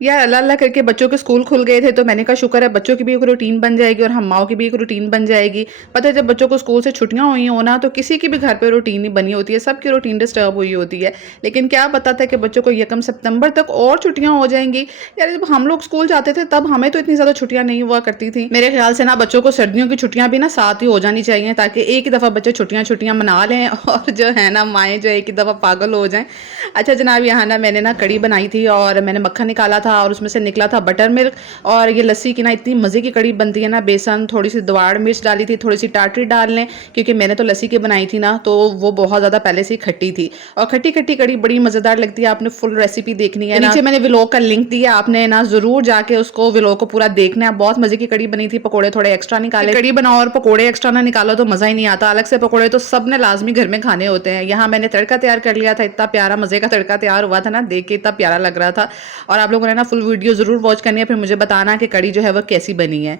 यार अल्लाह-अल्लाह करके बच्चों के स्कूल खुल गए थे, तो मैंने कहा शुक्र है बच्चों की भी एक रूटीन बन जाएगी और हम माँओं की भी एक रूटीन बन जाएगी। पता है जब बच्चों को स्कूल से छुट्टियाँ हुई हो ना, तो किसी की भी घर पे रूटीन नहीं बनी होती है, सबकी रूटीन डिस्टर्ब हुई होती है। लेकिन क्या पता था कि बच्चों को यकम सितंबर तक और छुट्टियाँ हो जाएँगी। यार जब हम लोग स्कूल जाते थे तब हमें तो इतनी ज़्यादा छुट्टियाँ नहीं हुआ करती थी। मेरे ख़्याल से ना बच्चों को सर्दियों की छुट्टियाँ भी ना साथ ही हो जानी चाहिए ताकि एक ही दफ़ा बच्चे छुट्टियाँ-छुट्टियाँ मना लें और जो है ना माएँ जो है एक ही दफ़ा पागल हो जाएँ। अच्छा जनाब यहाँ ना मैंने ना कढ़ी बनाई थी और मैंने मक्खन निकाला था और उसमें से निकला था बटर मिल्क और ये लस्सी की ना इतनी मज़े की कढ़ी बनती है ना, बेसन थोड़ी-सी दवाड़ मिर्च डाली थी, थोड़ी-सी टाटरी डाल लें क्योंकि मैंने तो लस्सी की बनाई थी ना, तो वो बहुत ज़्यादा पहले से ही खट्टी थी और खट्टी-खट्टी कढ़ी बड़ी मज़ेदार लगती है। आपने फुल रेसिपी देखनी है ना, नीचे मैंने व्लॉग का लिंक दिया, आपने ना ज़रूर जाके उसको व्लॉग को पूरा देखना है। बहुत मज़े की कढ़ी बनी थी, पकोड़े थोड़े एक्स्ट्रा निकाले। कढ़ी बनाओ और पकोड़े एक्स्ट्रा ना निकालो तो मज़ा ही नहीं आता। अलग से पकोड़े तो सबने लाज़मी घर में खाने होते हैं। यहाँ मैंने तड़का तैयार कर लिया था, इतना प्यारा मज़े का तड़का तैयार हुआ था ना, देख के इतना प्यारा लग रहा था और आप लोगों ने ना फुल वीडियो ज़रूर वॉच करनी है, फिर मुझे बताना कि कढ़ी जो है वो कैसी बनी है।